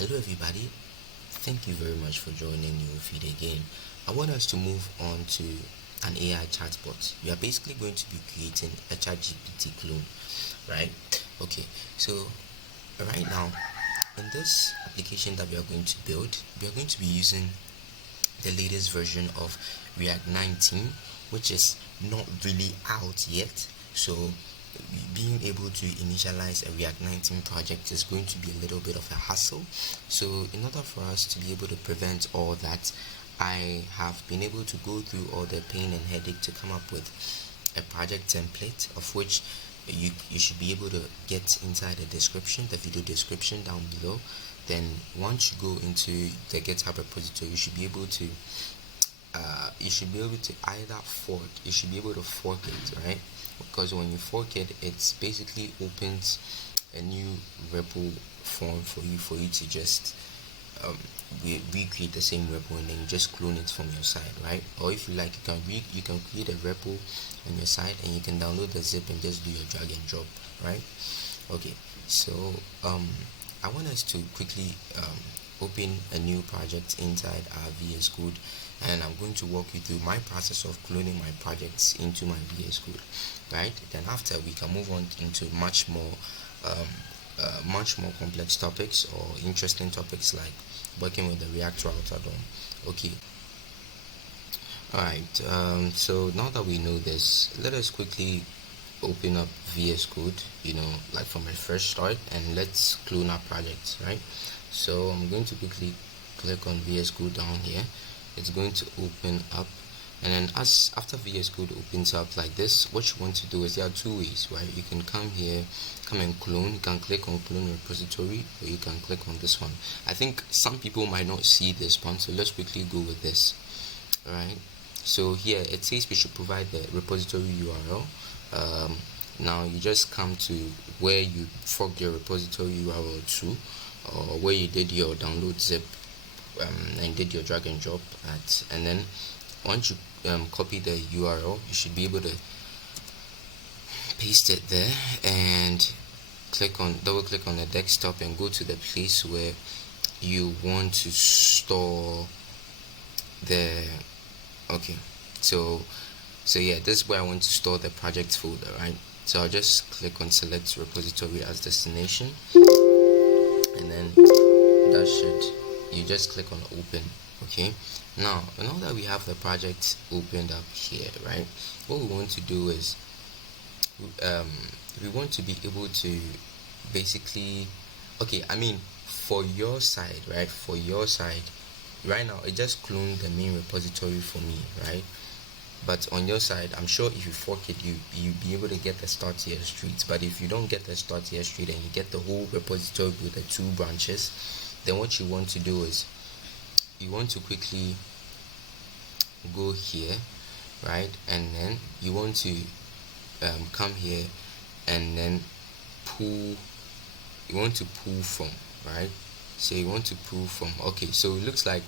Hello everybody, thank you very much for joining new feed again. I want us to move on to an AI chatbot. We are basically going to be creating a Chatgpt clone, right? Okay, so right now in this application that we are going to build, we are going to be using the latest version of React 19, which is not really out yet. So being able to initialize a React 19 project is going to be a little bit of a hassle. So in order for us to be able to prevent all that, I have been able to go through all the pain and headache to come up with a project template, of which you should be able to get inside the description, the video description down below. Then once you go into the GitHub repository, you should be able to either fork, you should be able to fork it, right? Because when you fork it, it's basically opens a new repo form for you to just recreate the same repo, and then you just clone it from your side, right? Or if you like, you can create a repo on your side and you can download the zip and just do your drag and drop, right? Okay, so I want us to quickly open a new project inside our VS Code, and I'm going to walk you through my process of cloning my projects into my VS Code, right? Then after, we can move on into much more complex topics or interesting topics like working with the React router DOM. Okay, alright, so now that we know this, let us quickly open up VS Code, like from a fresh start, and let's clone our projects, right? So I'm going to quickly click on VS Code down here. It's going to open up, and then after VS Code opens up like this, what you want to do is, there are two ways, right? You can come and clone. You can click on clone repository, or you can click on this one. I think some people might not see this one, so let's quickly go with this. All right, so here it says we should provide the repository URL. Now you just come to where you forked your repository URL to, or where you did your download zip and did your drag and drop at, and then once you copy the URL, you should be able to paste it there and double click on the desktop and go to the place where you want to store the so yeah, this is where I want to store the project folder, right? So I'll just click on select repository as destination, and then you just click on open. Okay, now that we have the project opened up here, right, what we want to do is we want to be able to basically, for your side, right now it just cloned the main repository for me, right? But on your side, I'm sure if you fork it, you'll be able to get the start here street. But if you don't get the start here street and you get the whole repository with the two branches, then what you want to do is you want to quickly go here, right? And then you want to come here and then pull. You want to pull from, right? So you want to pull from. Okay, so it looks like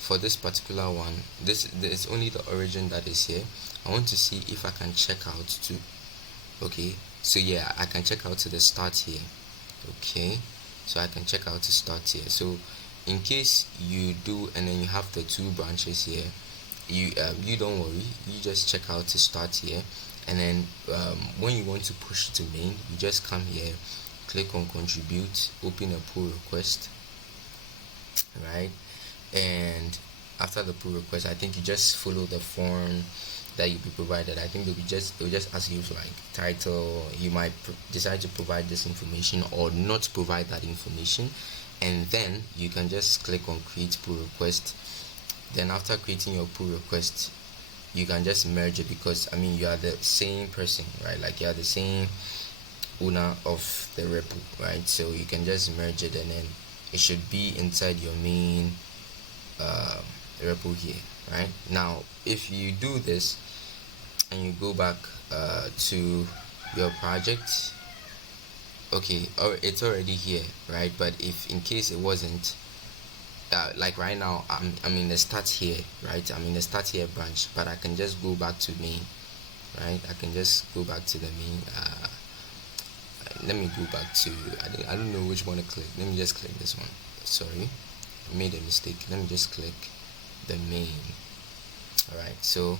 for this particular one, this is only the origin that is here. I want to see if I can check out to. Okay, so yeah, I can check out to the start here. Okay, so I can check out to start here. So in case you do and then you have the two branches here, you don't worry, you just check out to start here, and then when you want to push to main, you just come here, click on contribute, open a pull request, right? And after the pull request, I think you just follow the form that you'll be provided. I think they'll just ask you for like title. You might decide to provide this information or not provide that information, and then you can just click on create pull request. Then after creating your pull request, you can just merge it, because you are the same person, right? Like you are the same owner of the repo, right? So you can just merge it, and then it should be inside your main repo here, right? Now if you do this and you go back to your project, okay, or it's already here, right? But if in case it wasn't, like right now I'm in the start here, right? I'm in the start here branch, but I can just go back to main, right? I can just go back to the main let me go back to, I don't know which one to click. Let me just click this one. Sorry, I made a mistake. Let me just click the main. Alright, so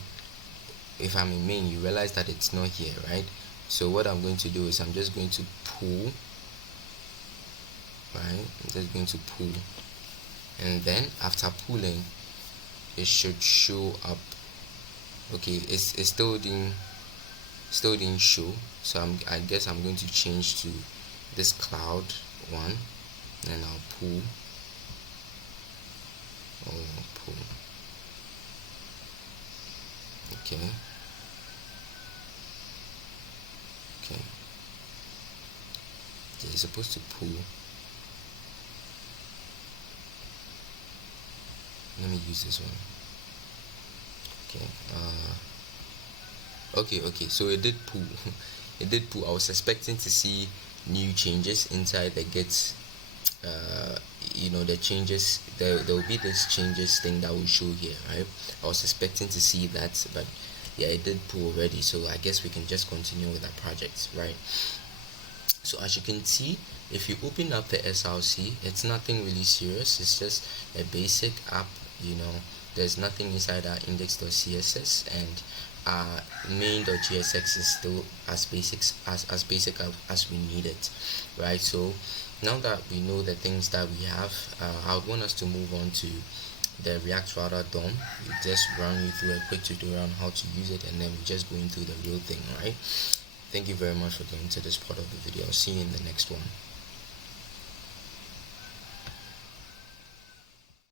if I'm in main, you realize that it's not here, right? So what I'm going to do is I'm just going to pull, right? I'm just going to pull, and then after pulling, it should show up. Okay, it's still didn't show, so I guess I'm going to change to this cloud one, and I'll pull. Pull. Okay. It's supposed to pull. Let me use this one. Okay, so it did pull. It did pull. I was expecting to see new changes inside the git. The changes, there will be this changes thing that will show here, right? I was expecting to see that, but yeah, it did pull already, so I guess we can just continue with our project, right? So as you can see, if you open up the SRC, it's nothing really serious. It's just a basic app. There's nothing inside our index.css, and our main.jsx is still as basic as we need it, right? So now that we know the things that we have, I would want us to move on to the React Router DOM. We just run you through a quick tutorial on how to use it, and then we just go into the real thing, right? Thank you very much for getting to this part of the video. I'll see you in the next one.